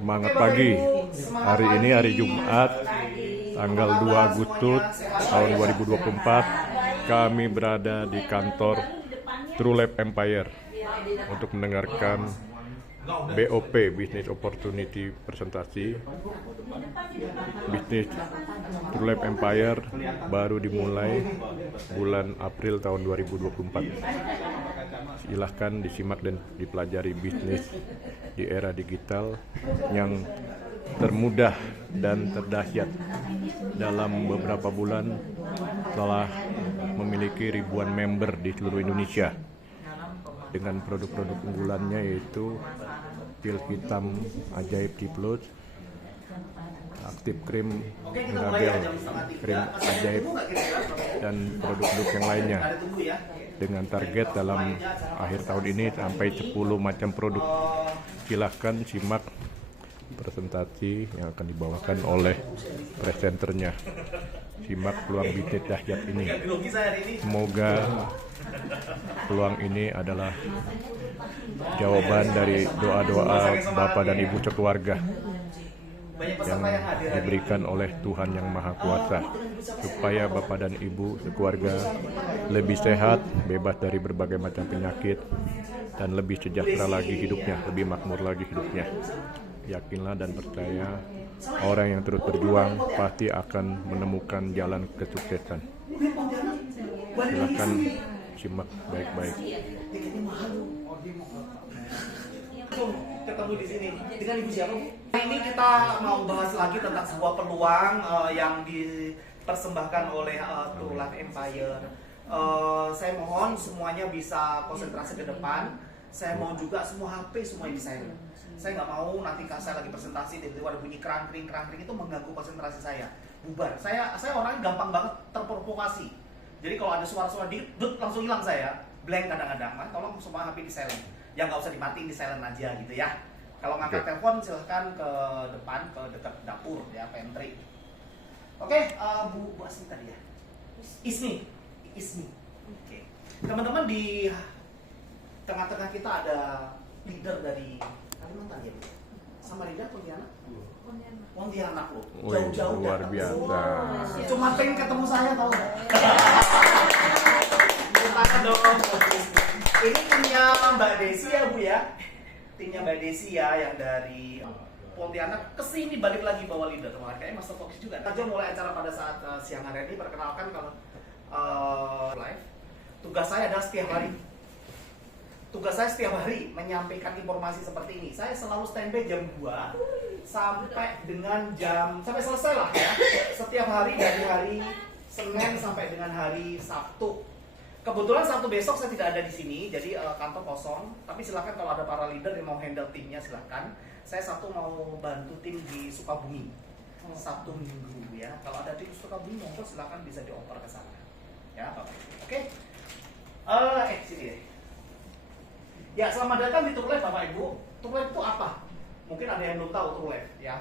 Semangat pagi. Hari ini hari Jumat, tanggal 2 Agustus tahun 2024. Kami berada di kantor True Lab Empire untuk mendengarkan BOP, Business Opportunity Presentasi. Bisnis True Lab Empire baru dimulai bulan April tahun 2024. Silahkan disimak dan dipelajari bisnis di era digital yang termudah dan terdahsyat. Dalam beberapa bulan telah memiliki ribuan member di seluruh Indonesia dengan produk-produk unggulannya yaitu pil hitam ajaib T-Plus, aktif krim Mirabel, krim ajaib, dan produk-produk yang lainnya, dengan target dalam akhir tahun ini sampai 10 macam produk. Silahkan simak presentasi yang akan dibawakan oleh presenternya. Simak peluang bisnis dahsyat ini. Semoga peluang ini adalah jawaban dari doa-doa Bapak dan Ibu sekeluarga yang diberikan oleh Tuhan Yang Maha Kuasa, supaya Bapak dan Ibu sekeluarga lebih sehat, bebas dari berbagai macam penyakit, dan lebih sejahtera lagi hidupnya, lebih makmur lagi hidupnya. Yakinlah dan percaya, orang yang terus berjuang pasti akan menemukan jalan kesuksesan. Silakan simak baik-baik. Ketemu di sini dengan Ibu siapa, Bu? Ini kita mau bahas lagi tentang sebuah peluang yang dipersembahkan oleh True Lab Empire. Saya mohon semuanya bisa konsentrasi ke depan. Saya mau juga semua HP semuanya di silent. Saya nggak mau nanti saya lagi presentasi tiba-tiba ada bunyi kerang-kering itu mengganggu konsentrasi saya. Bubar. Saya orangnya gampang banget terprovokasi. Jadi kalau ada suara-suara dikit, langsung hilang saya. Blank kadang-kadang. Tolong semua HP di silent. Ya nggak usah dimatiin, di silent aja gitu ya. Kalau ngangkat telepon silahkan ke depan, ke dekat dapur ya, pantry. Oke, Bu Asmi tadi ya. Ismi. Oke. Teman-teman, di tengah-tengah kita ada leader dari Kalimantan ya, Bu. Sama leader Pontianak? Pontianak loh. Jauh-jauh luar biasa. Cuma pengen ketemu saya tau. Gimana dong? Ini timnya Mbak Desi ya, Bu ya. Timnya Mbak Desi ya, yang dari Pontianak kesini balik lagi bawa leader. Kayaknya Master Fox juga. Kita mulai acara pada saat siang hari ini. Perkenalkan, kalau live, tugas saya adalah setiap hari. Tugas saya setiap hari menyampaikan informasi seperti ini. Saya selalu standby jam 2 sampai dengan sampai selesai lah ya. Setiap hari dari hari Senin sampai dengan hari Sabtu. Kebetulan Sabtu besok saya tidak ada di sini, jadi kantor kosong. Tapi silakan kalau ada para leader yang mau handle timnya, silakan. Saya Sabtu mau bantu tim di Sukabumi. Sabtu Minggu ya. Kalau ada tim Sukabumi, monggo silakan bisa dioper ke sana. Ya, Bapak. Oke. Sini deh. Ya, selamat datang di True Lab Bapak Ibu. True Lab itu apa? Mungkin ada yang belum tahu True Lab ya.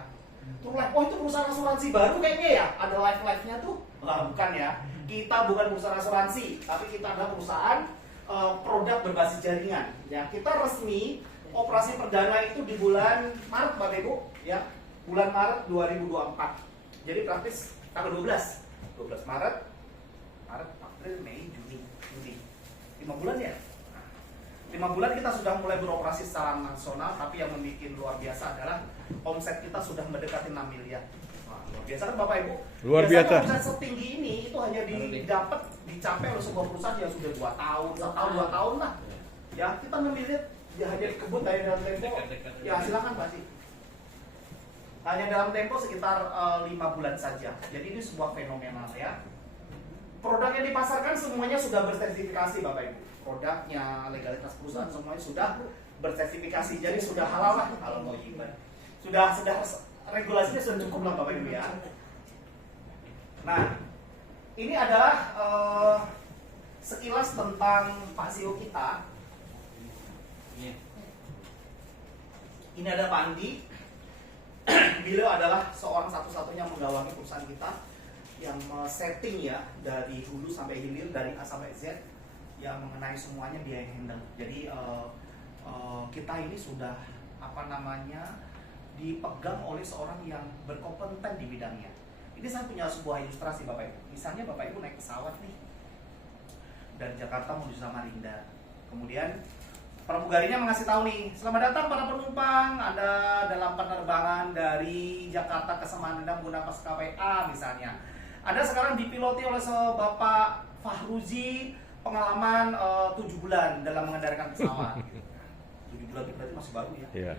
True Lab, itu perusahaan asuransi baru kayaknya ya. Ada live-nya tuh. Bukan ya. Kita bukan perusahaan asuransi, tapi kita adalah perusahaan produk berbasis jaringan. Ya, kita resmi operasi perdana itu di bulan Maret, Bapak Ibu, ya. Bulan Maret 2024. Jadi praktis tanggal 12 Maret, April, Mei, Juni. 5 bulan ya. 5 bulan kita sudah mulai beroperasi secara nasional, tapi yang membuat luar biasa adalah omset kita sudah mendekati 6 miliar. Luar biasa kan Bapak Ibu? Luar biasa. Omset setinggi ini itu hanya dicapai oleh sebuah perusahaan yang sudah 2 tahun, 1 tahun, 2 tahun lah. Ya, kita memilih ya hanya dikebut hanya dalam tempo. Ya, silakan Pak Haji. Hanya dalam tempo sekitar 5 bulan saja. Jadi ini sebuah fenomenal ya. Produk yang dipasarkan semuanya sudah bersertifikasi Bapak Ibu. Produknya, legalitas perusahaan semuanya sudah bersertifikasi. Jadi sudah halal lah, halal thayyibah. Sudah regulasinya sudah cukup lah Bapak Ibu ya. Nah, ini adalah sekilas tentang Pak CEO kita. Ini ada Pak Andi. Beliau adalah seorang satu-satunya menggawangi perusahaan kita yang setting ya dari hulu sampai hilir, dari A sampai Z, yang mengenai semuanya dia yang handle. Jadi kita ini sudah dipegang oleh seorang yang berkompeten di bidangnya. Ini saya punya sebuah ilustrasi Bapak Ibu. Misalnya Bapak Ibu naik pesawat nih dari Jakarta menuju Samarinda. Kemudian pramugarinya mengasih tahu nih, selamat datang para penumpang, Anda dalam penerbangan dari Jakarta ke Samarinda menggunakan maskapai A misalnya. Anda sekarang dipiloti oleh Bapak Fahruzi, pengalaman 7 bulan dalam mengendalikan pesawat. 7 bulan itu berarti masih baru ya? Iya.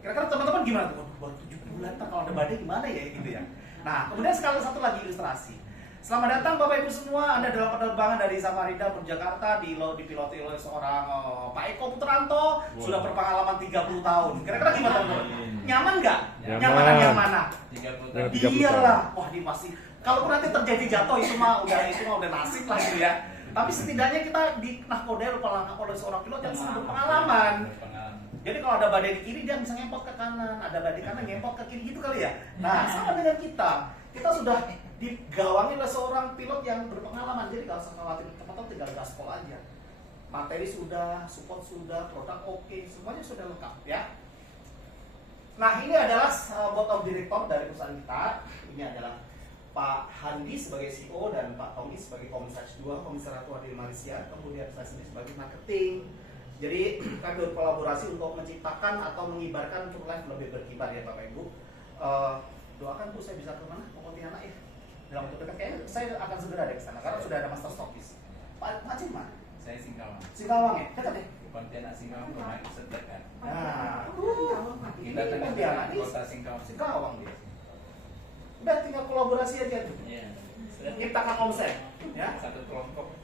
Kira-kira teman-teman gimana tuh? Baru 7 bulan, kalau ada badai gimana ya gitu ya? Nah, kemudian satu lagi ilustrasi. Selamat datang Bapak Ibu semua, Anda dalam penerbangan dari Samarinda menuju Jakarta dipiloti oleh seorang Pak Eko Putranto, sudah berpengalaman 30 tahun. Kira-kira gimana teman-teman? Nyaman nggak? Nyaman. Yang mana? 30 Iyalah, wah ini pasti. Kalaupun nanti terjadi jatuh itu mah udah nasib lah gitu ya. Tapi setidaknya kita di nahkoda oleh seorang pilot yang sudah berpengalaman. Jadi kalau ada badai di kiri dia bisa ngempot ke kanan, ada badai kanan ngempot ke kiri gitu kali ya. Nah, sama dengan kita. Kita sudah digawangi oleh seorang pilot yang berpengalaman. Jadi kalau khawatir teman-teman tinggal gaspol aja. Materi sudah, support sudah, produk oke, semuanya sudah lengkap ya. Nah, ini adalah board of director dari perusahaan kita. Ini adalah Pak Handi sebagai CEO dan Pak Tommy sebagai komisaris 2, komisaris tua di Malaysia. Kemudian saya sendiri sebagai marketing. Jadi kami berkolaborasi untuk menciptakan atau mengibarkan True Life lebih berkibar ya Bapak Ibu. Doakan Bu saya bisa ke mana? Ke Pontianak ya. Dalam waktu dekat kayaknya saya akan segera ada ke sana karena sudah ada master stockist. Pak Aceh mana? Saya Singkawang. Singkawang ya? Dekat ya? Pontianak Singkawang lumayan sedekat. Nah, Kita tengah Pontianak di ini kota Singkawang. Singkawang dia. Udah tinggal kolaborasi aja tuh. Iya. Ciptakan omset ya. Satu kelompok.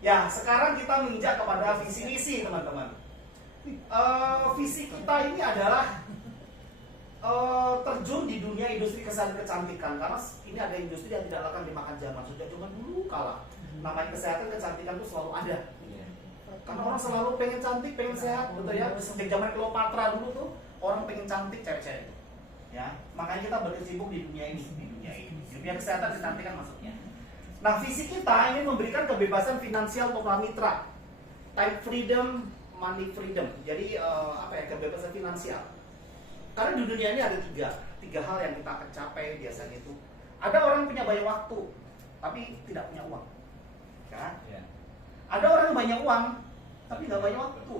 Ya, sekarang kita menginjak kepada visi misi teman-teman. Visi kita ini adalah terjun di dunia industri kecantikan karena ini ada industri yang tidak akan dimakan zaman sejak zaman dulu kala. Namanya kesehatan kecantikan itu selalu ada. Karena orang selalu pengen cantik, pengen sehat, betul ya. Sejak zaman Cleopatra dulu tuh orang pengen cantik cewek-cewek. Ya, makanya kita berkecimpung di dunia ini, dunia kesehatan kecantikan maksudnya. Nah, visi kita ingin memberikan kebebasan finansial untuk mitra, time freedom, money freedom. Jadi kebebasan finansial. Karena di dunia ini ada tiga hal yang kita akan capai biasanya itu. Ada orang punya banyak waktu, tapi tidak punya uang. Kan? Ya. Ada orang yang banyak uang, tapi nggak banyak waktu.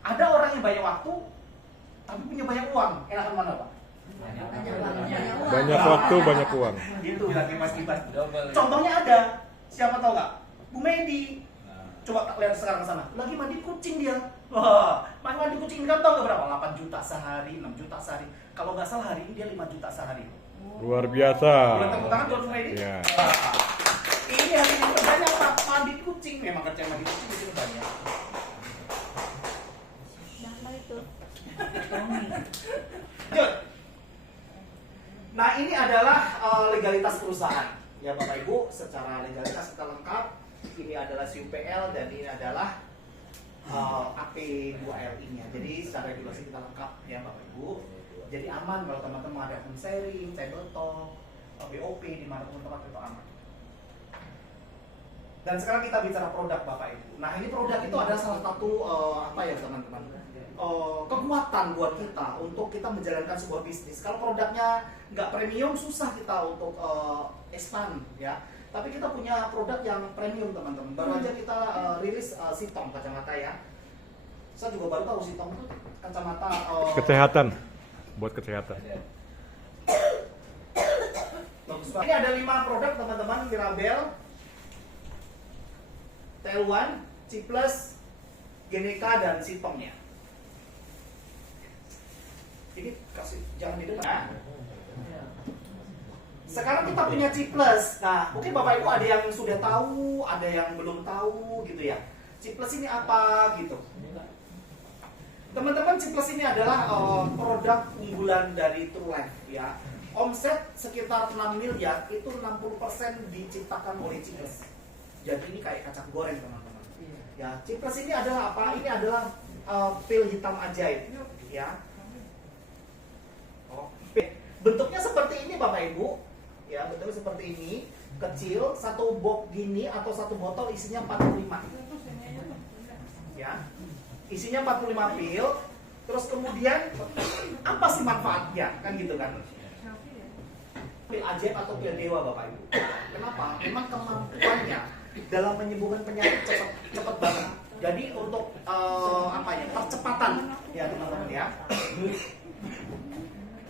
Ada orang yang banyak waktu, tapi punya banyak uang. Enakan mana Pak? Banyak waktu, banyak uang. Gitu lagi Mas Ibas. Double. Contohnya ada, siapa tahu nggak? Bu Medi. Coba lihat sekarang ke sana. Lagi mandi kucing dia. Wah, mandi kucing kan tahu nggak berapa? 8 juta sehari, 6 juta sehari. Kalau nggak salah hari ini dia 5 juta sehari. Luar biasa. Boleh tepuk tangan buat Bu Medi? Iya. Wah, ini hari yang terbanyak Pak, mandi kucing. Memang kerja mandi kucing itu banyak. Siapa itu? Lanjut. Nah, ini adalah legalitas perusahaan. Ya Bapak Ibu, secara legalitas kita lengkap. Ini adalah CUPL dan ini adalah AP2LI-nya. Jadi secara regulasi kita lengkap ya Bapak Ibu. Jadi aman kalau teman-teman ada home sharing, tabletop, BOP di mana teman-teman itu aman. Dan sekarang kita bicara produk Bapak Ibu. Nah, ini produk itu adalah salah satu teman-teman? Kekuatan buat kita untuk kita menjalankan sebuah bisnis. Kalau produknya nggak premium susah kita untuk expand ya. Tapi kita punya produk yang premium teman-teman. Baru aja kita rilis Sitong kacamata ya. Saya juga baru tahu Sitong itu kacamata Kesehatan. Buat kesehatan. Ini ada 5 produk teman-teman, Mirabel, Tail1, Ciplus, Geneca dan Sitongnya. Ini kasih jangan di depan. Sekarang kita punya Ciplus. Nah, mungkin Bapak Ibu ada yang sudah tahu, ada yang belum tahu gitu ya. Ciplus ini apa gitu. Teman-teman, Ciplus ini adalah produk unggulan dari True Life ya. Omset sekitar 6 miliar, itu 60% diciptakan oleh Ciplus. Jadi ini kayak kacang goreng teman-teman. Ya, Ciplus ini adalah apa? Ini adalah pil hitam ajaib ya. Bentuknya seperti ini Bapak Ibu. Ya, bentuknya seperti ini, kecil, satu box gini atau satu botol isinya 45. Ya. isinya 45 pil. Terus kemudian apa sih manfaatnya? Kan gitu kan. Pil ajaib atau pil dewa Bapak Ibu. Kenapa? Memang kemampuannya dalam menyembuhkan penyakit cepat banget. Jadi untuk apa ya? Percepatan ya teman-teman ya.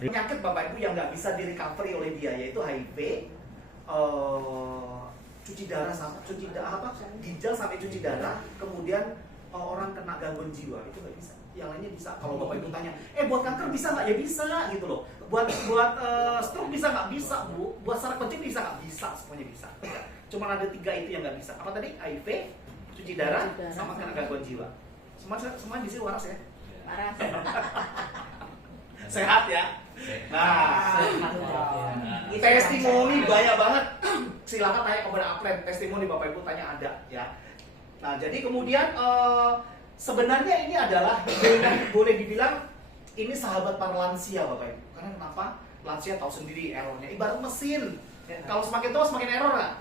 Penyakit Bapak Ibu yang nggak bisa di-recovery oleh dia yaitu HIV, cuci darah ginjal sampai cuci darah, kemudian orang kena gangguan jiwa itu nggak bisa. Yang lainnya bisa. Kalau Bapak Ibu tanya, buat kanker bisa nggak? Ya bisa gitu loh. Buat stroke bisa nggak? Bisa Bu. Buat saraf kecil bisa nggak? Bisa, semuanya bisa. Cuma ada 3 itu yang nggak bisa. Apa tadi? HIV, cuci darah, sama kena gangguan jiwa. Semua di sini waras ya? Waras. Sehat ya? Nah, testimoni banyak banget. Silakan tanya kepada Aplen. Testimoni Bapak Ibu tanya ada ya. Nah, jadi kemudian sebenarnya ini adalah boleh dibilang ini sahabat para lansia Bapak Ibu. Karena kenapa? Lansia tahu sendiri errornya. Ibarat mesin. Kalau semakin tua semakin error nggak?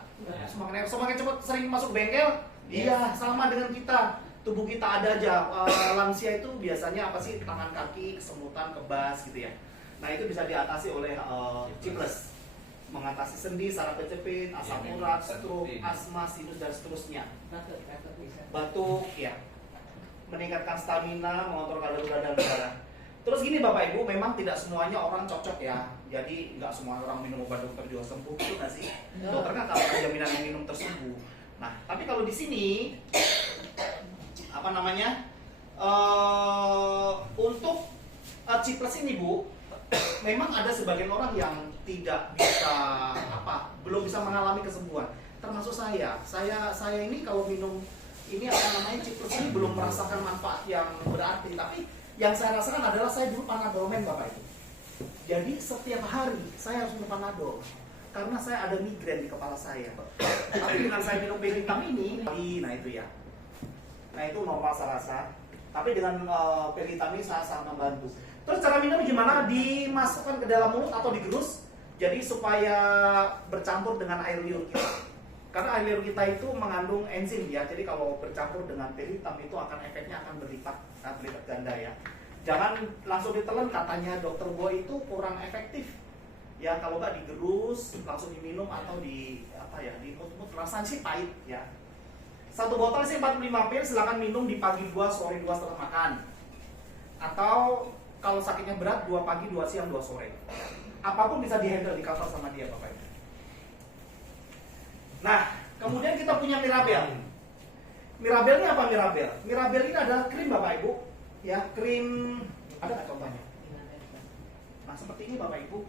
Semakin cepat sering masuk bengkel. Iya, sama dengan kita. Tubuh kita ada aja. Lansia itu biasanya apa sih? Tangan kaki, kesemutan, kebas gitu ya. Nah itu bisa diatasi oleh Ciples. Mengatasi sendi, saraf kejepit, asam urat, stroke, asma, sinus dan seterusnya. Batuk, ya. Meningkatkan stamina, mengontrol kadar gula dalam darah. Terus gini Bapak Ibu, memang tidak semuanya orang cocok ya. Jadi nggak semua orang minum obat dokter juga sembuh, itu nggak sih? Dokter kan kalau ada jaminan yang minum tersembuh. Nah, tapi kalau di sini apa namanya? Untuk Ciples ini Bu, memang ada sebagian orang yang tidak bisa belum bisa mengalami kesembuhan. Termasuk saya. Saya ini kalau minum ini Ciples ini belum merasakan manfaat yang berarti, tapi yang saya rasakan adalah saya dulu Panadol Man Bapak Ibu. Jadi setiap hari saya harus minum Panadol karena saya ada migrain di kepala saya. Tapi dengan saya minum Pelitam ini, nah itu ya. Nah itu normal saya rasa. Tapi dengan Pelitam ini saya sangat membantu. Terus cara minum gimana? Dimasukkan ke dalam mulut atau digerus, jadi supaya bercampur dengan air liur kita. Karena air liur kita itu mengandung enzim ya, jadi kalau bercampur dengan Pelitam itu efeknya akan berlipat ganda ya. Jangan langsung ditelan, katanya dokter gua itu kurang efektif. Ya kalau nggak digerus, langsung diminum atau di mut-mut, rasanya sih pahit ya. Satu botol sih 45 pil, silakan minum di pagi 2, sore 2 setelah makan. Atau kalau sakitnya berat 2 pagi, 2 siang, 2 sore. Apapun bisa dihandle, di cover sama dia Bapak Ibu. Nah, kemudian kita punya Mirabel. Mirabel ini apa Mirabel? Mirabel ini adalah krim Bapak Ibu. Ya, krim, ada nggak contohnya? Nah, seperti ini Bapak Ibu.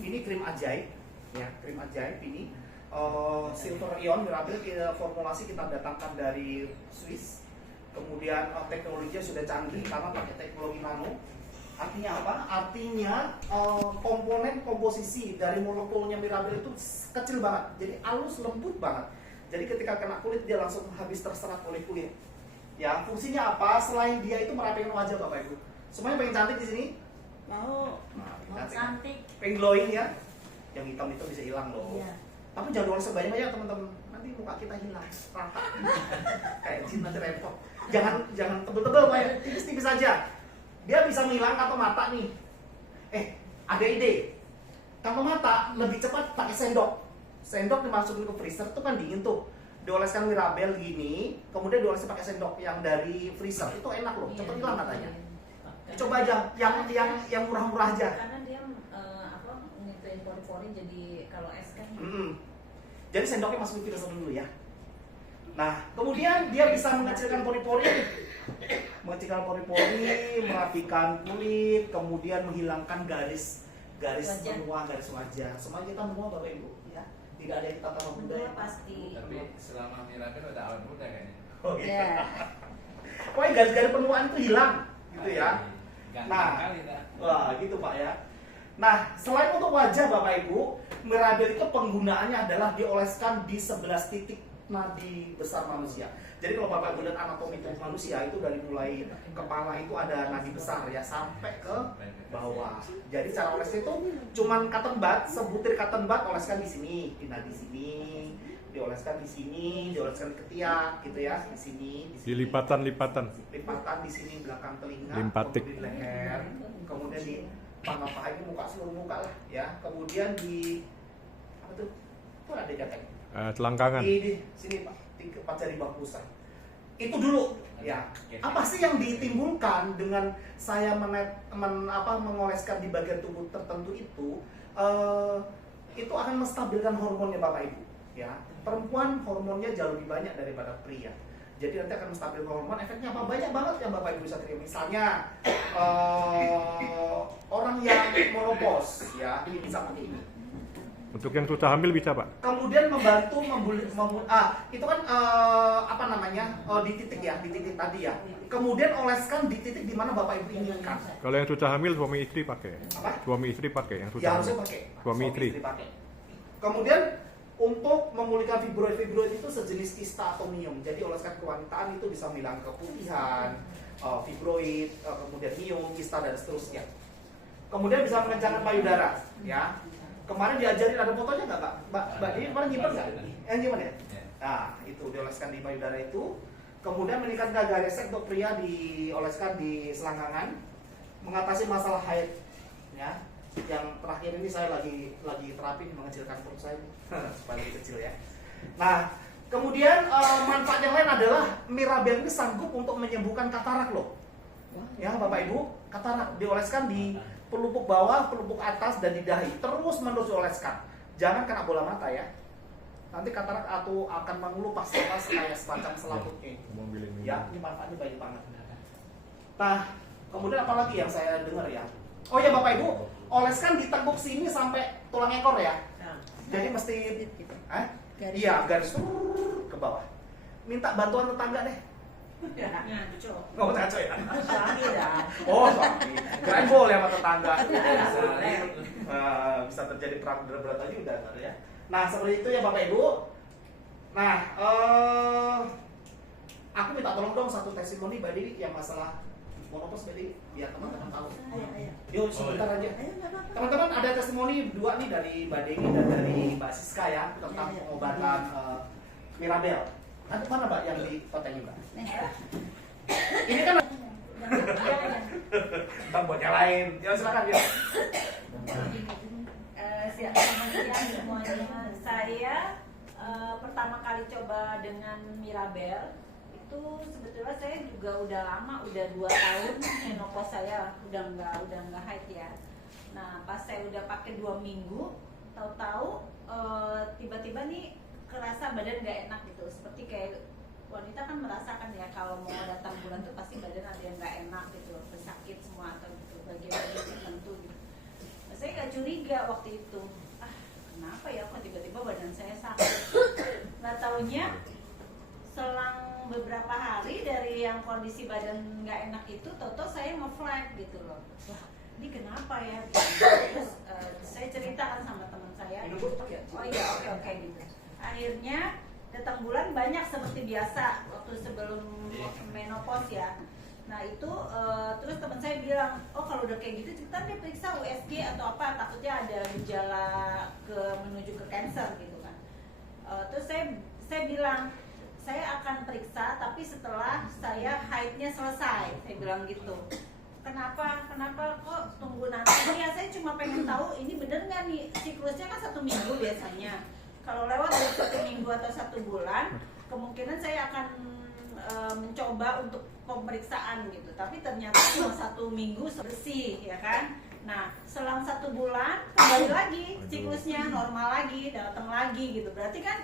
Ini krim ajaib. Ya, krim ajaib ini. Silver Ion Mirabel formulasi kita datangkan dari Swiss. Kemudian teknologinya sudah canggih karena pakai teknologi nano. Artinya apa? Artinya komponen komposisi dari molekulnya Mirabel itu kecil banget, jadi halus lembut banget. Jadi ketika kena kulit dia langsung habis terserap oleh kulit. Ya fungsinya apa? Selain dia itu merapikan wajah Bapak Ibu. Semuanya pengen cantik di sini? Mau cantik. Pengen glowing ya? Yang hitam itu bisa hilang loh. Iya. Tapi jangan doang sebanyak ya teman-teman. Nanti muka kita hilang, rata. Kayak jin nanti repot. Jangan tebel-tebel, kayak tipis-tipis aja. Dia bisa menghilangkan kantong mata nih. Ada ide. Kantong mata lebih cepat pakai sendok. Sendok dimasukin ke freezer tuh kan dingin tuh. Dioleskan Mirabel gini, kemudian dioleskan pakai sendok yang dari freezer. Itu enak loh, cepat hilang katanya. Coba aja yang murah-murah aja. Karena dia nyituin pori-pori jadi kalau es kan. Jadi sendoknya masukin freezer dulu ya. Nah, kemudian dia bisa mengecilkan pori-pori. Mengecilkan pori-pori, merapikan kulit, kemudian menghilangkan garis menua, garis wajah. Semua kita menua Bapak Ibu, ya. Tidak ada yang kita tambah muda ya. Pasti. Tapi selama Mirabel udah awet muda kayaknya. Oh gitu. Ya. Pokoknya garis-garis penuaan itu hilang, gitu ya. Nah, kali dah. Wah, gitu Pak ya. Nah, selain untuk wajah Bapak Ibu, Mirabel itu penggunaannya adalah dioleskan di 11 titik nadi besar manusia. Jadi kalau Bapak Ibu lihat anatomi tubuh manusia itu dari mulai kepala itu ada nadi besar ya sampai ke bawah. Jadi cara olesnya itu cuman cotton bud, sebutir cotton bud oleskan di sini, di nadi sini, dioleskan di sini, dioleskan di ketiak gitu ya, di sini, Di lipatan-lipatan. lipatan di sini belakang telinga, Limpatik. kemudian di leher, kemudian di paha ini muka, seluruh muka lah ya, kemudian di apa tuh? Itu ada katanya. Selangkangan. Di sini Pak, di 4 jari bahu pusat. Itu dulu ya. Apa sih yang ditimbulkan dengan saya mengoleskan di bagian tubuh tertentu itu akan menstabilkan hormonnya Bapak Ibu ya. Perempuan hormonnya jauh lebih banyak daripada pria. Jadi nanti akan menstabilkan hormon. Efeknya apa? Banyak banget yang Bapak Ibu bisa terima. Misalnya orang yang menopause ya, ini bisa pakai ini. Untuk yang susah hamil bisa, Pak? Kemudian membantu itu kan di titik ya, di titik tadi ya. Kemudian oleskan di titik di mana Bapak Ibu inginkan. Kalau yang susah hamil suami istri pakai. Apa? Suami istri pakai yang susah Ya harusnya hamil. pakai. Suami istri. pakai. Kemudian untuk memulihkan fibroid itu sejenis kista atau miom. Jadi oleskan kewanitaan itu bisa menghilangkan keputihan, fibroid, kemudian miom, kista dan seterusnya. Kemudian bisa mengencangkan payudara, ya. Kemarin diajarin ada fotonya nggak, Pak? Mbak Dewi kemarin nyimpen nggak? Nyimpen ya? Nah, itu dioleskan di payudara itu. Kemudian meningkatkan gagal resek untuk pria dioleskan di selangkangan, mengatasi masalah haid, ya. Yang terakhir ini saya lagi terapin mengecilkan perut saya supaya lebih kecil ya. Nah, kemudian manfaat yang lain adalah Mirabel ini sanggup untuk menyembuhkan katarak loh. Ya, Bapak Ibu, katarak dioleskan di pelupuk bawah, pelupuk atas, dan di dahi. Terus menerus dioleskan. Jangan kena bola mata ya. Nanti katarak atau akan mengelupas kayak semacam selaputnya. Ya, ini manfaatnya banyak banget. Nah, kemudian apa lagi yang saya dengar ya? Oh ya Bapak Ibu, oleskan di tengkuk sini sampai tulang ekor ya. Jadi mesti, iya garis ke bawah. Minta bantuan tetangga deh. Nggak ngaco ya? Suami dah. Oh suami, kirain boleh sama tetangga. Boleh. Bisa terjadi perang berat-berat aja udah ya. Nah seperti itu ya Bapak Ibu. Nah, aku minta tolong dong satu testimoni Mbak Dewi yang masalah monopause Mbak Dewi, biar teman-teman tahu. Yuk sebentar aja. Teman-teman ada testimoni 2 nih dari Mbak Dewi dan dari Mbak Siska ya tentang pengobatan Mirabel. Nanti mana Mbak yang di foto ini Mbak? Ini kan Bang buat yang lain. Ya silakan ya. Selamat siang semuanya. Saya pertama kali coba dengan Mirabel itu sebetulnya saya juga udah lama, udah 2 tahun menopause saya udah nggak haid ya. Nah pas saya udah pakai 2 minggu, tahu-tahu tiba-tiba nih kerasa badan nggak enak gitu, seperti kayak wanita kan merasakan ya kalau mau datang bulan tuh pasti badan ada yang nggak enak gitu, sakit semua atau gitu bagian-bagian tertentu gitu. Nah, saya nggak curiga waktu itu, kenapa ya kok tiba-tiba badan saya sakit? Nggak taunya selang beberapa hari dari yang kondisi badan nggak enak itu, toto saya nge-flag gitu loh. Wah, ini kenapa ya? Terus saya ceritakan sama teman saya. Oh iya, oke gitu. Akhirnya datang bulan banyak seperti biasa waktu sebelum menopause ya. Nah itu terus teman saya bilang, oh kalau udah kayak gitu kita dia periksa USG atau apa, takutnya ada gejala menuju ke cancer gitu kan. Terus saya bilang saya akan periksa tapi setelah saya haidnya selesai, saya bilang gitu. Kenapa kok tunggu nanti? Ya saya cuma pengen tahu ini bener nggak nih siklusnya kan 1 minggu biasanya. Kalau lewat dari 1 minggu atau 1 bulan, kemungkinan saya akan mencoba untuk pemeriksaan gitu. Tapi ternyata cuma 1 minggu bersih, ya kan? Nah, selang 1 bulan kembali lagi siklusnya normal lagi, datang lagi gitu. Berarti kan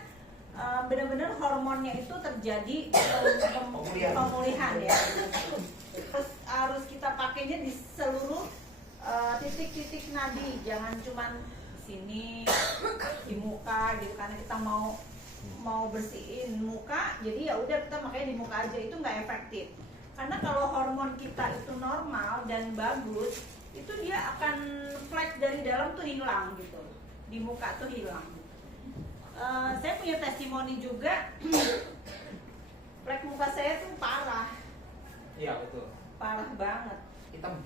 benar-benar hormonnya itu terjadi pemulihan ya. Terus harus kita pakainya di seluruh titik-titik nadi, jangan cuman sini di muka gitu, karena kita mau bersihin muka jadi ya udah kita makanya di muka aja, itu nggak efektif. Karena kalau hormon kita itu normal dan bagus, itu dia akan flek dari dalam tuh hilang gitu, di muka tuh hilang. Saya punya testimoni juga. Flek muka saya tuh parah. Iya betul. Parah banget. Hitam.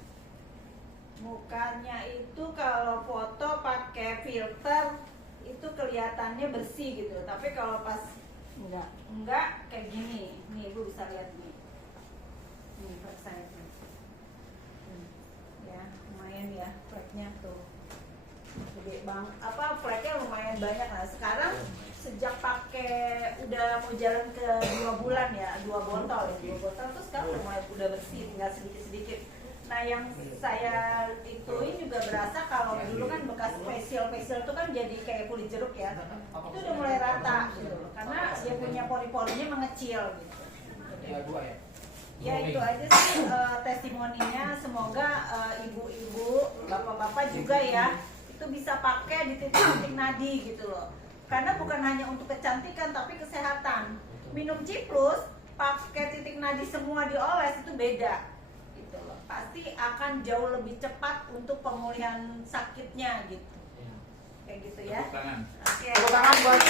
Mukanya itu kalau foto pakai filter itu kelihatannya bersih gitu, tapi kalau pas enggak kayak gini. Nih Ibu bisa lihat nih flek saya tuh. Ya lumayan ya fleknya tuh, gede bang, fleknya lumayan banyak. Nah sekarang sejak pakai udah mau jalan ke 2 bulan ya, 2 botol tuh sekarang udah bersih, tinggal sedikit. Nah yang saya ituin juga berasa kalau dulu kan bekas facial tuh kan jadi kayak kulit jeruk ya, itu udah mulai rata gitu, karena dia punya pori-porinya mengecil gitu. Ya itu aja sih testimoninya, semoga ibu-ibu, bapak-bapak juga ya itu bisa pakai di titik-titik nadi gitu loh. Karena bukan hanya untuk kecantikan tapi kesehatan. Minum ciplus pakai titik nadi semua dioles itu beda gitu loh. Pasti akan jauh lebih cepat untuk pemulihan sakitnya gitu. Kayak gitu ya. Tepuk tangan. Oke. Tepuk tangan buat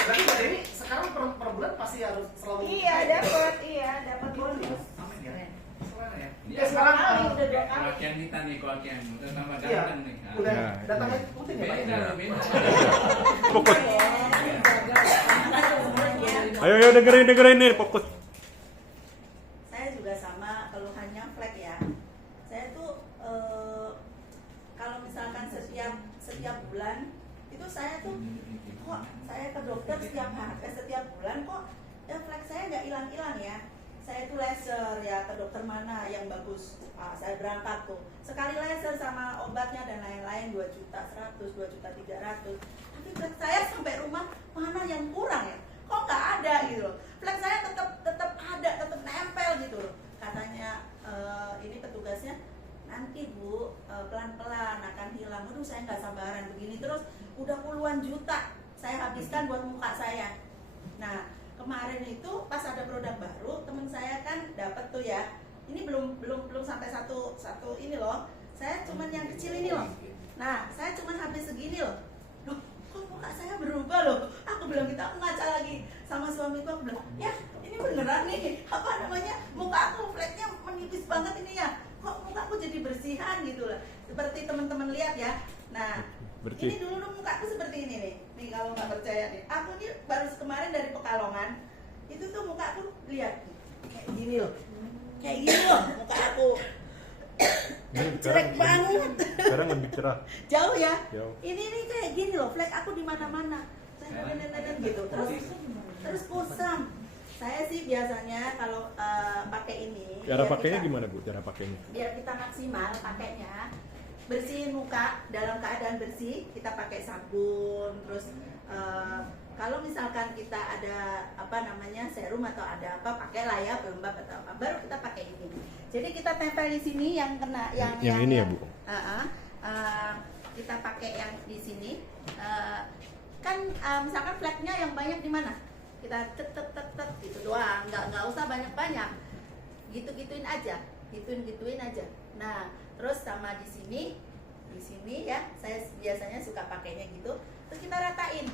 berarti Mbak Dewi sekarang per bulan pasti harus selalu dapat bonus. Ya, sekarang udah 2 kali. Koakian kita nih, koakian udah tambah iya, ganteng nih. udah Nah, datangnya putih ya Pak? Beda, beda. Fokus. Semuanya. Ayo dengerin nih, fokus. Saya juga sama keluhannya flek ya. Saya tuh kalau misalkan setiap bulan itu saya tuh kok saya ke dokter setiap bulan kok flek saya nggak hilang-hilang ya. Saya tuh laser ya, ke dokter mana yang bagus. Saya berangkat tuh sekali laser sama obatnya dan lain-lain 2.100.000, 2.300.000. Tapi flek saya sampai rumah mana yang kurang ya? Kok nggak ada gitu loh. Flek saya tetap ada, tetap nempel gitu loh. Katanya ini petugasnya nanti Bu pelan-pelan akan hilang. Aduh saya nggak sabaran begini terus udah puluhan juta saya habiskan buat muka saya. Nah kemarin itu pas ada produk baru teman saya kan dapat tuh ya. Ini belum sampai satu ini loh. Saya cuman yang kecil ini loh. Nah saya cuman habis segini loh. Loh kok muka saya berubah loh. Aku bilang gitu, aku ngaca lagi sama suamiku, aku bilang ya ini beneran nih apa namanya muka aku fleknya menipis banget ini ya. Kok muka aku jadi bersihan gitu lah. Seperti teman-teman lihat ya. Nah Bersih. ini dulu muka aku seperti ini nih. Nih kalau nggak percaya nih, aku nih baru kemarin dari Pekalongan. Itu tuh muka aku lihat nih, kayak gini loh. Kayak gini loh muka aku. Jelek banget. Sekarang lebih cerah. Jauh ya. Jauh. Ini nih kayak gini loh, flek aku di mana-mana. Saya gitu. Terus kusam. Saya sih biasanya kalau pakai ini. Cara biar pakainya kita- gimana Bu? Cara pakainya? Biar kita maksimal pakainya, bersihin muka dalam keadaan bersih, kita pakai sabun. Terus kalau misalkan kita ada serum atau ada apa, pakailah ya pelembab atau apa, baru kita pakai ini. Jadi kita tempel di sini yang kena yang ini ya Bu? kita pakai yang di sini. Misalkan fleknya yang banyak di mana? Kita tet gitu doang, nggak usah banyak gituin aja. Nah terus sama di sini ya, saya biasanya suka pakainya gitu. Terus kita ratain,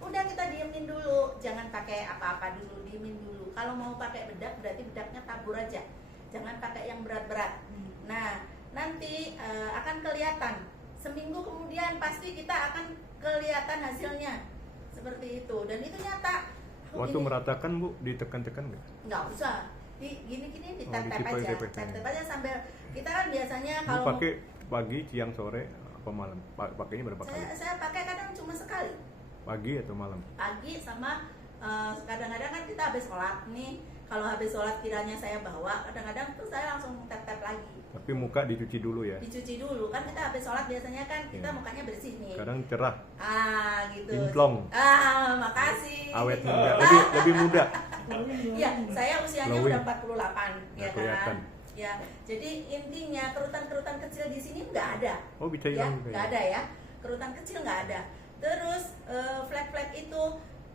udah kita diemin dulu, jangan pakai apa-apa dulu, diemin dulu. Kalau mau pakai bedak berarti bedaknya tabur aja, jangan pakai yang berat-berat. Nah nanti akan kelihatan seminggu kemudian pasti kita akan kelihatan hasilnya seperti itu, dan itu nyata. Waktu meratakan Bu, ditekan-tekan nggak? Nggak usah, gini ditap-tap ditipel-tipel. aja sambil kita kan biasanya Bu kalau pakai pagi, siang, sore, apa malam? Pakainya berapa kali? saya pakai kadang cuma sekali, Pagi atau malam? pagi sama kadang-kadang kan kita habis sholat nih. Kalau habis sholat kiranya saya bawa, kadang-kadang tuh saya langsung tap-tap lagi. Tapi muka dicuci dulu ya? Dicuci dulu, kan kita habis sholat biasanya kan kita Iya. mukanya bersih nih. Sekarang cerah, Gitu. Kinclong. Makasih. awet muda, lebih muda. Iya, saya usianya Glowing. udah 48, ya Nggak kelihatan. kan? Ya, jadi intinya kerutan-kerutan kecil di sini nggak ada. Oh bisa Ya, hilang juga nggak ya? ada ya. Kerutan kecil nggak ada. Terus flek-flek itu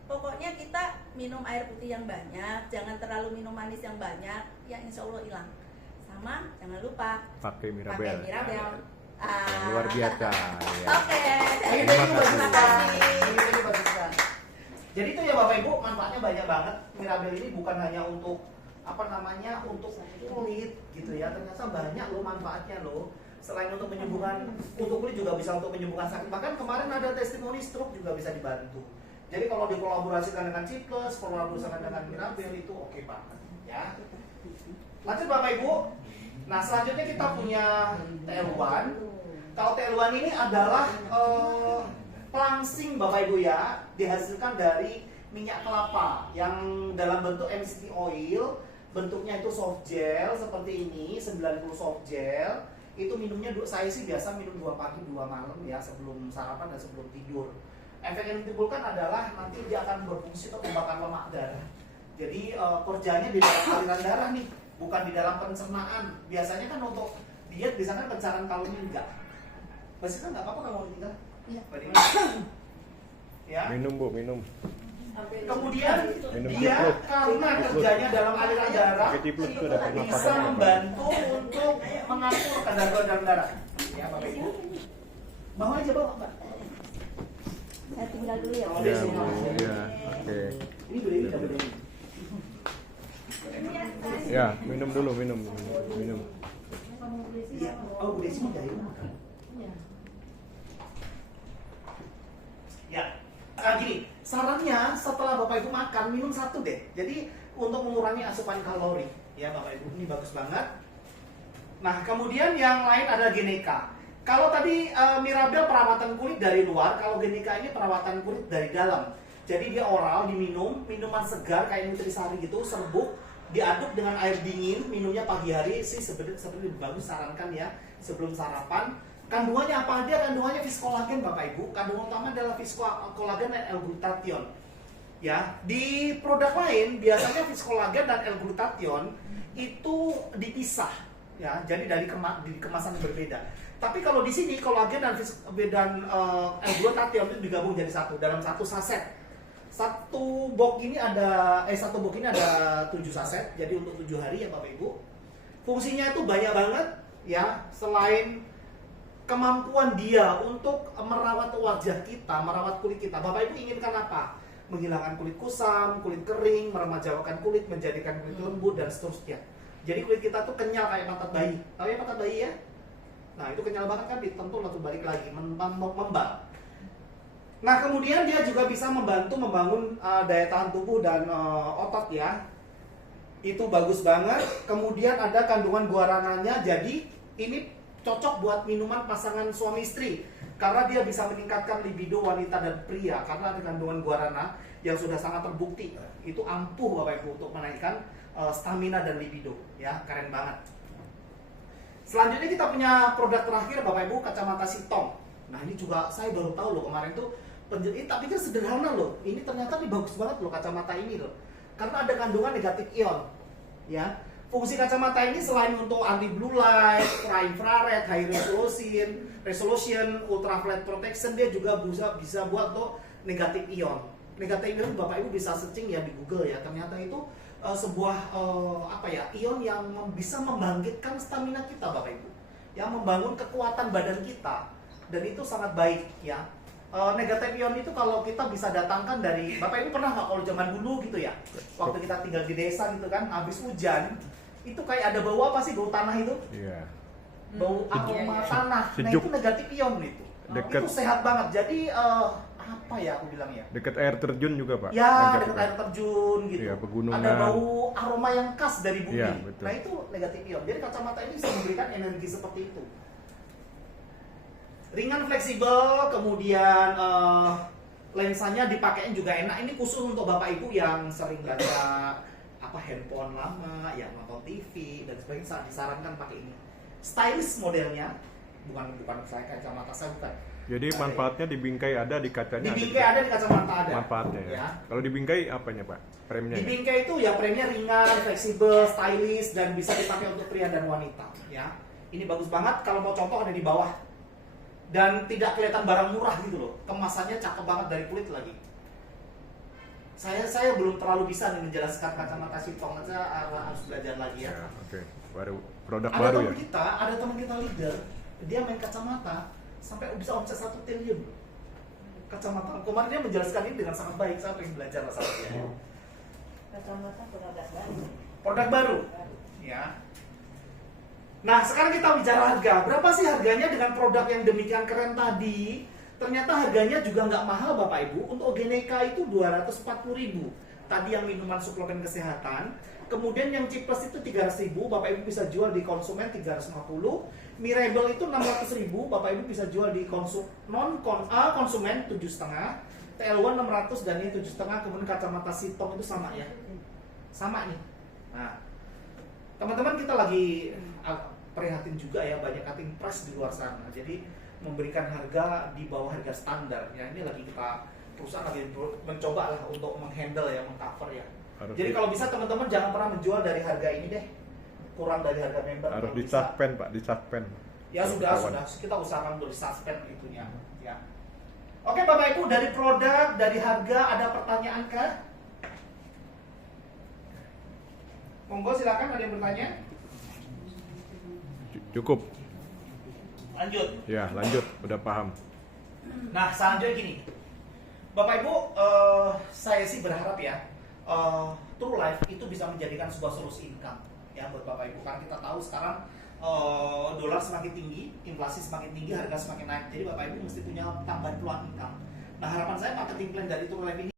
pokoknya kita minum air putih yang banyak, jangan terlalu minum manis yang banyak, ya insya Allah hilang. Sama jangan lupa Pakai pakai Mirabel. Mirabel. Yang luar biasa. Ya. Oke, Terima terima kasih. Ini bagus banget. Jadi itu ya Bapak Ibu, manfaatnya banyak banget. Mirabel ini bukan hanya untuk untuk kulit gitu ya. Ternyata banyak loh manfaatnya loh. Selain untuk menyembuhkan untuk kulit juga bisa untuk menyembuhkan sakit. Bahkan kemarin ada testimoni stroke juga bisa dibantu. Jadi kalau dikolaborasikan dengan Ciplus, kolaborasikan dengan Mirabel itu oke banget ya. Lanjut Bapak Ibu. Nah selanjutnya kita punya TL1. Kalau TL1 ini adalah pelangsing Bapak Ibu ya, dihasilkan dari minyak kelapa yang dalam bentuk MCT oil, bentuknya itu soft gel seperti ini, 90 soft gel. Itu minumnya, saya sih biasa minum 2 pagi 2 malam ya, sebelum sarapan dan sebelum tidur. Efek yang ditimbulkan adalah nanti dia akan berfungsi untuk membakar lemak darah. Jadi kerjanya di dalam aliran darah nih, bukan di dalam pencernaan. Biasanya kan untuk diet biasanya pencernaan kalori enggak. Pasti kan nggak apa-apa kalau tinggal. Iya. Ya. Minum Bu, minum. Kemudian Minum dia Ciplus. karena kerjanya dalam aliran darah Pakai Ciplus tuh ada bisa pernapasan. membantu untuk mengatur kadar gula dalam darah. Ya Bapak Ibu. Bawa aja bawa Mbak. Saya tinggal dulu ya. Kalau Ya, di sini. Bu. Ya, oke. Ini beli ini beli. Ya, minum dulu, minum. Minum. Iya. Oh, Bu Desi mau dari mana? Ya. Nah, gini, sarannya setelah Bapak Ibu makan minum 1 deh. Jadi untuk mengurangi asupan kalori, ya Bapak Ibu, ini bagus banget. Nah, kemudian yang lain ada Geneca. Kalau tadi Mirabel perawatan kulit dari luar, kalau Geneca ini perawatan kulit dari dalam. Jadi dia oral, diminum, minuman segar kayak nutrisari gitu, serbuk, diaduk dengan air dingin, minumnya pagi hari sih sebenarnya bagus, sarankan ya sebelum sarapan. Kandungannya apa? Dia kandungannya viskolagen Bapak Ibu. Kandungan utama adalah viskolagen dan L-glutathione. Ya, di produk lain biasanya viskolagen dan L-glutathione itu dipisah ya. Jadi dari kemasan yang berbeda. Tapi kalau di sini kolagen dan L-glutathione itu digabung jadi satu dalam satu saset. Satu box ini ada 7 saset. Jadi untuk 7 hari ya Bapak Ibu. Fungsinya itu banyak banget ya. Selain kemampuan dia untuk merawat wajah kita, merawat kulit kita, Bapak Ibu inginkan apa? Menghilangkan kulit kusam, kulit kering, meremajakan kulit, menjadikan kulit lembut dan seterusnya. Jadi kulit kita tuh kenyal kayak pantat bayi. Tahu ya pantat bayi ya? Nah itu kenyal banget kan, ditentul lalu balik lagi membang. Nah kemudian dia juga bisa membantu membangun daya tahan tubuh dan otot ya. Itu bagus banget. Kemudian ada kandungan guarananya, jadi ini cocok buat minuman pasangan suami istri karena dia bisa meningkatkan libido wanita dan pria karena ada kandungan guarana yang sudah sangat terbukti itu ampuh Bapak Ibu untuk menaikkan stamina dan libido ya, keren banget. Selanjutnya kita punya produk terakhir Bapak Ibu, kacamata Sitong. Nah ini juga saya baru tahu loh kemarin tuh tapi kan sederhana loh, ini ternyata ini bagus banget loh kacamata ini loh karena ada kandungan negatif ion ya. Fungsi kacamata ini selain untuk anti blue light, infrared, high resolution, ultraviolet protection, dia juga bisa buat untuk negatif ion. Negatif ion Bapak Ibu bisa searching ya di Google ya. Ternyata itu sebuah ion yang bisa membangkitkan stamina kita Bapak Ibu. Yang membangun kekuatan badan kita dan itu sangat baik ya. Negatif ion itu kalau kita bisa datangkan dari Bapak Ibu pernah nggak kalau zaman dulu gitu ya, waktu kita tinggal di desa gitu kan, habis hujan itu kayak ada bau apa sih, bau tanah itu? Iya. Bau aroma tanah. Nah Sejuk. itu negatif ion itu. Dekat. Itu sehat banget. Jadi apa ya aku bilang ya? Dekat air terjun juga Pak. Ya dekat air terjun gitu. Iya, pegunungan. Ada bau aroma yang khas dari bumi. Iya, betul. Nah itu negatif ion. Jadi kacamata ini bisa memberikan energi seperti itu. Ringan, fleksibel, kemudian lensanya dipakai juga enak. Ini khusus untuk Bapak Ibu yang sering baca handphone lama, yang nonton TV dan sebagainya, disarankan pakai ini. Stylish modelnya, bukan saya kacamata saya bukan. Jadi manfaatnya di bingkai ada, di kacanya Di bingkai ada, di kacamata ada. Manfaatnya ya. Kalau di bingkai apanya Pak? Premnya. Di Ya? bingkai itu ya premnya ringan, fleksibel, stylish dan bisa dipakai untuk pria dan wanita. Ya, ini bagus banget. Kalau mau contoh ada di bawah dan tidak kelihatan barang murah gitu loh. Kemasannya cakep banget dari kulit lagi. Saya belum terlalu bisa nih menjelaskan kacamata Sitong aja, harus belajar lagi ya. Ya, oke. Baru produk Ada baru ya. teman kita leader, dia main kacamata sampai bisa omset 1 triliun. Kacamata. Kemarin dia menjelaskan ini dengan sangat baik, saya pengen belajar lah sama dia. Kacamata produk baru. Produk baru, ya. Nah, sekarang kita bicara harga. Berapa sih harganya dengan produk yang demikian keren tadi? Ternyata harganya juga nggak mahal Bapak Ibu. Untuk Ogeneca itu 240.000. Tadi yang minuman suplemen kesehatan. Kemudian yang cheapest itu 300.000. Bapak Ibu bisa jual di konsumen 350. Mirabel itu 600.000. Bapak Ibu bisa jual di konsumen 7,5. TL1 600 dan ini 7,5. Kemudian kacamata Sitong itu sama ya. Sama nih. Nah, teman-teman kita lagi prihatin juga ya, banyak cutting price di luar sana. Jadi memberikan harga di bawah harga standar ya. Ini lagi kita perusahaan lagi mencoba lah untuk menghandle ya, mengcover ya. Jadi kalau bisa teman-teman jangan pernah menjual dari harga ini deh, kurang dari harga member. Harus kalau di bisa. suspend Pak, di suspend. Ya sudah, kita usahakan untuk di suspend itunya ya. Oke Bapak Ibu, dari produk, dari harga ada pertanyaan kah? Monggo silakan, ada yang bertanya? Cukup. Lanjut. Ya, lanjut. Udah paham. Nah, selanjutnya gini, Bapak Ibu, saya sih berharap ya, True Life itu bisa menjadikan sebuah solusi income ya buat Bapak Ibu. Karena kita tahu sekarang dolar semakin tinggi, inflasi semakin tinggi, harga semakin naik. Jadi Bapak Ibu mesti punya tambahan peluang income. Nah, harapan saya marketing plan dari True Life ini